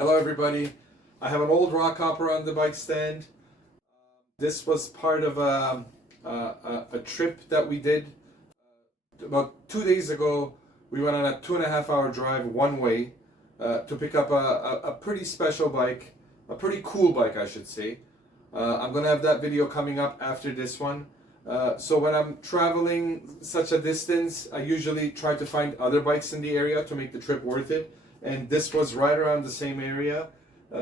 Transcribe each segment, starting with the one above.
Hello everybody. I have an old Rockhopper on the bike stand. This was part of a trip that we did. About 2 days ago, we went on a 2.5 hour drive one way to pick up a pretty special bike, a pretty cool bike I should say. I'm gonna have that video coming up after this one. So when I'm traveling such a distance, I usually try to find other bikes in the area to make the trip worth it. And this was right around the same area,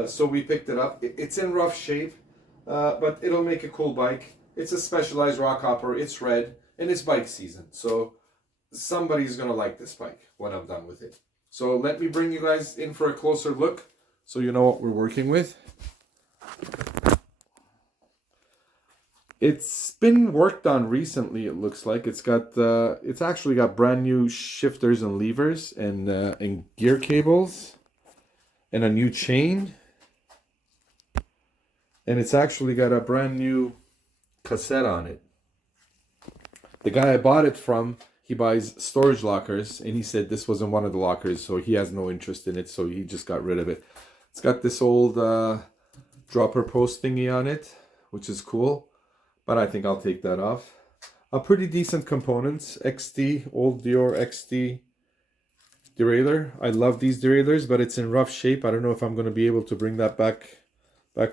so we picked it up. It's in rough shape, but it'll make a cool bike. It's a Specialized Rockhopper, it's red, and it's bike season. So somebody's gonna like this bike when I'm done with it. So let me bring you guys in for a closer look so you know what we're working with. It's been worked on recently, it looks like. It's actually got brand new shifters and levers and gear cables and a new chain. And it's actually got a brand new cassette on it. The guy I bought it from, he buys storage lockers, and he said this wasn't one of the lockers, so he has no interest in it, so he just got rid of it. It's got this old dropper post thingy on it, which is cool. But I think I'll take that off. A pretty decent components. XD, old Deore XD derailleur. I love these derailleurs, but it's in rough shape. I don't know if I'm going to be able to bring that back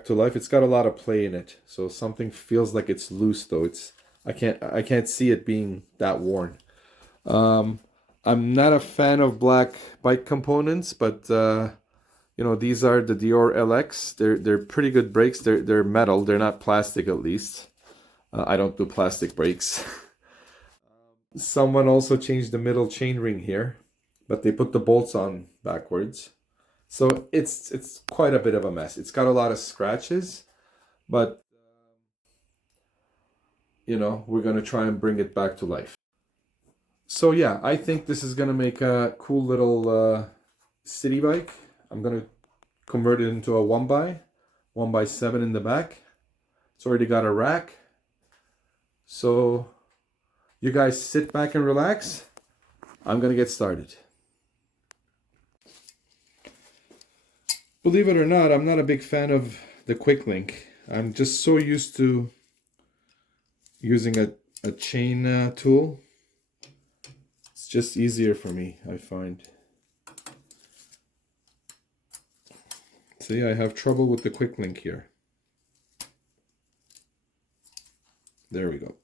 to life. It's got a lot of play in it, so something feels like it's loose though. I can't see it being that worn. I'm not a fan of black bike components, but you know, these are the Deore LX. They're pretty good brakes. They're metal. They're not plastic, at least. I don't do plastic brakes. Someone also changed the middle chain ring here, but they put the bolts on backwards. So it's quite a bit of a mess. It's got a lot of scratches, but you know, we're gonna try and bring it back to life. So yeah, I think this is gonna make a cool little city bike. I'm gonna convert it into a 1x7 in the back. It's already got a rack. So you guys sit back and relax. I'm gonna get started. Believe it or not, I'm not a big fan of the Quick Link. I'm just so used to using a chain tool. It's just easier for me, I find. See, I have trouble with the Quick Link here. There we go.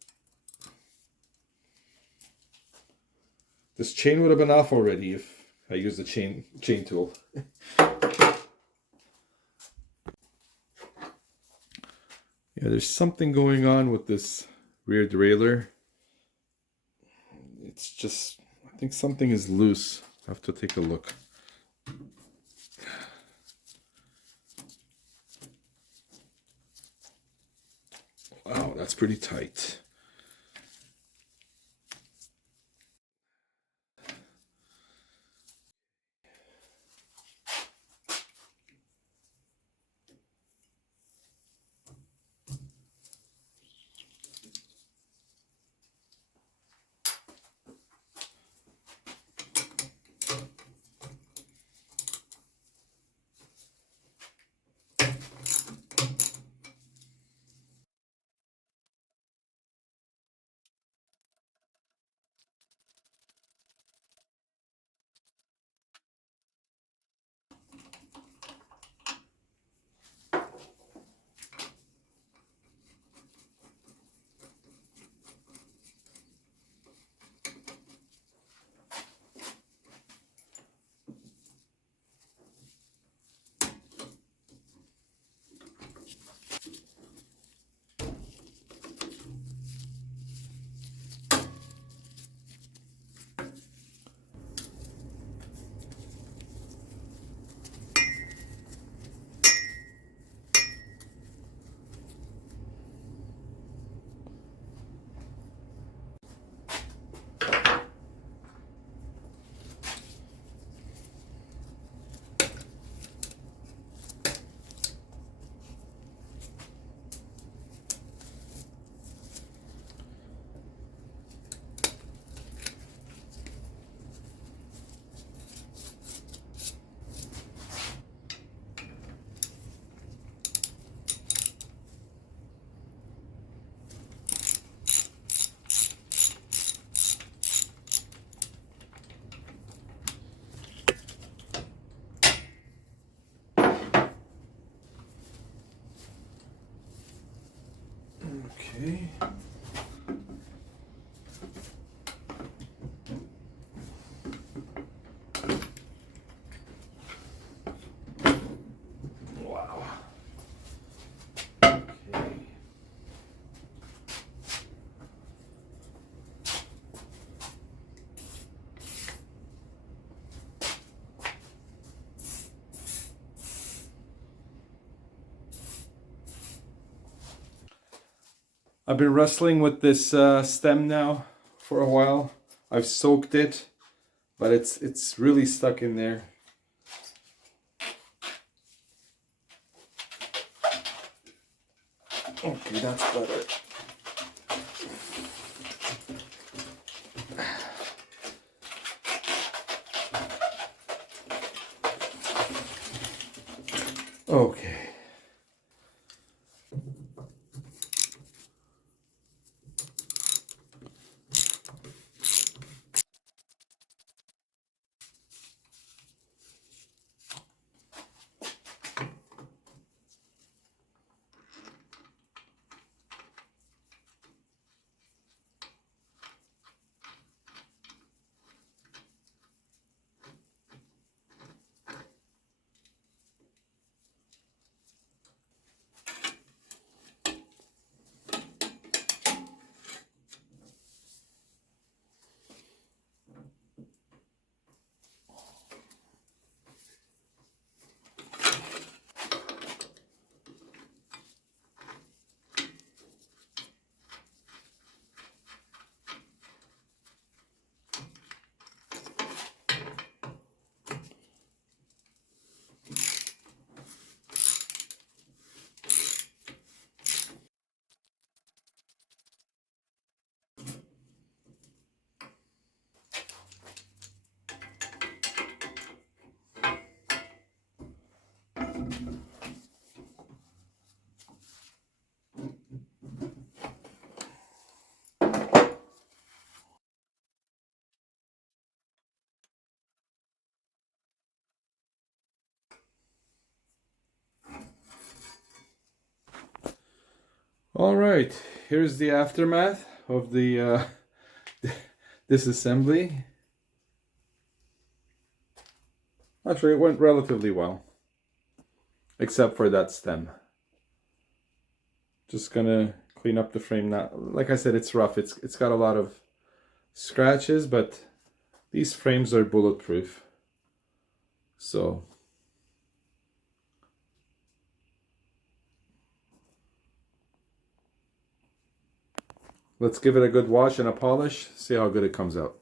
This chain would have been off already if I used the chain tool. Yeah, there's something going on with this rear derailleur. It's just, I think something is loose. I have to take a look. Wow, that's pretty tight. I've been wrestling with this stem now for a while. I've soaked it, but it's really stuck in there. Okay, that's better. Okay. All right, here's the aftermath of the disassembly. Actually, it went relatively well, except for that stem. Just gonna clean up the frame now. Like I said, it's rough. It's got a lot of scratches, but these frames are bulletproof. So let's give it a good wash and a polish, see how good it comes out.